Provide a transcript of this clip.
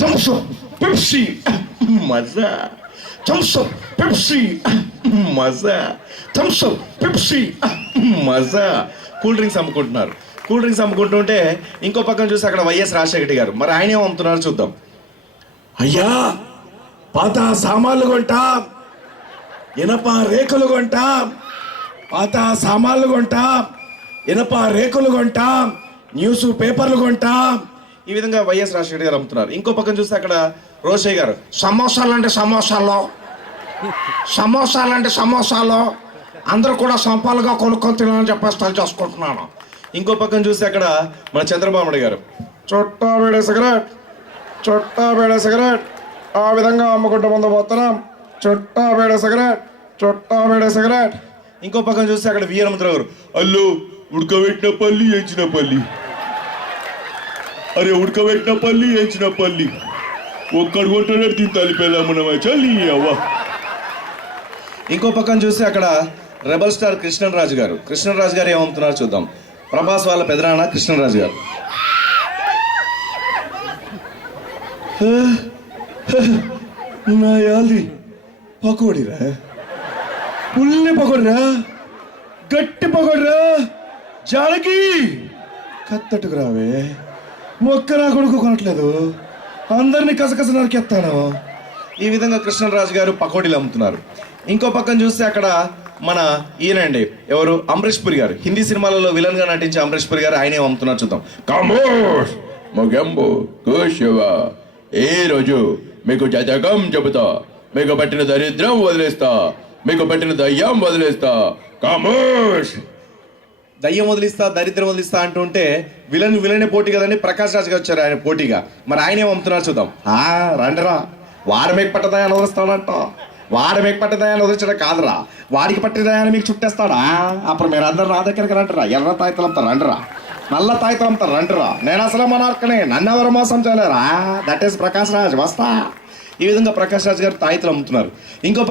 Thums up Pepsi మజా, Thums up Pepsi మజా, Thums up Pepsi మజా. కూల్ డ్రింక్స్ అమ్ముకుంటున్నారు. కూల్ డ్రింక్స్ అమ్ముకుంటుంటే ఇంకో పక్కన చూసి అక్కడ వైఎస్ రాజశేఖర గారు, మరి ఆయన ఏం అమ్ముతున్నారు చూద్దాం. అయ్యా, పాత సామాన్లు కొంటాం, ఇనప రేకులు కొంటాం, పాత సామాన్లు కొంటాం, ఇనప రేకులు కొంటాం, న్యూస్ పేపర్లు కొంటాం. ఈ విధంగా వైఎస్ రాజశేఖర గారు అమ్ముతున్నారు. ఇంకో పక్కన చూస్తే అక్కడ రోషయ్య గారు, సమోసాలంటే సమోసాలు అందరూ కూడా సంపాలుగా కొనుక్కొని తినాలని చెప్పేసి తల చేసుకుంటున్నాను. ఇంకో పక్కన చూస్తే అక్కడ మన చంద్రబాబు నాయుడు గారు, చుట్టా బేడే సిగరెట్ ఆ విధంగా అమ్ముకుంటూ ముందు పోతున్నాం. చుట్టా బేడే సిగరెట్. ఇంకో పక్కన చూస్తే అక్కడ వి హనుమంతరావు గారు, అల్లు ఉడకబెట్టిన పల్లి ఎంచిన పల్లి, అరే ఉడకబెట్టిన పల్లి ఎంచిన పల్లి ఒక్కడు కొంటున్నాడు దీని తలిపేదామన్నమా చల్లి అవ్వ. ఇంకో పక్కన చూస్తే అక్కడ రెబల్ స్టార్ కృష్ణరాజు గారు ఏమవుతున్నారు చూద్దాం. ప్రభాస్ వాళ్ళ పెదనాన్న కృష్ణరాజు గారు, నా యాది పకోడీరా, పుల్లి పకోడీరా, గట్టి పకోడీరా, జానకి కత్తట్టుకు రావే, మొక్క నా కొడుకు కొనట్లేదు, అందరినీ కసకస నరికెత్తాను. ఈ విధంగా కృష్ణరాజు గారు పకోడీలు అమ్ముతున్నారు. ఇంకో పక్కన చూస్తే అక్కడ మన ఈయనండి, ఎవరు, అమరీష్ పురి గారు, హిందీ సినిమాలలో విలన్ గా నటించే అమరీష్ పురి గారు, ఆయన ఏమమ్ముతున్నారు చూద్దాం. కమోష్ మొగంబు కూర్చోవా, ఏ రోజు మీకు జతకం చెబుతా, మీకు పట్టిన దరిద్రం వదిలేస్తా, మీకు పట్టిన దయ్యం వదిలేస్తా. కమోష్. దయ్యం వదిలిస్తా, దరిద్రం వదిలిస్తా అంటుంటే విలనే పోటీ కదండి, ప్రకాష్ రాజ్ గారు వచ్చారు ఆయన పోటీగా. మరి ఆయన ఏమమ్ముతున్నారు చూద్దాం. రండిరా, వాడు మీకు పట్టదయాన్ని వదిలిస్తాడంట, వాడు మీకు పట్టదయాన్ని వదిలించడం కాదురా, వాడికి పట్టిదయాన్ని మీకు చుట్టేస్తాడా. అప్పుడు మీరు అందరు నా దగ్గరికి రండిరా, ఎర్ర తాయితలంతా రండిరా, నల్ల తాయితలంతా రండిరా, నేను అసలు మనర్కనే, నన్ను ఎవరు మోసం చేయలేరా, దట్ ఈస్ ప్రకాష్ రాజ్, వస్తా. ఈ విధంగా ప్రకాష్ రాజ్ గారు తాయితలు అమ్ముతున్నారు. ఇంకో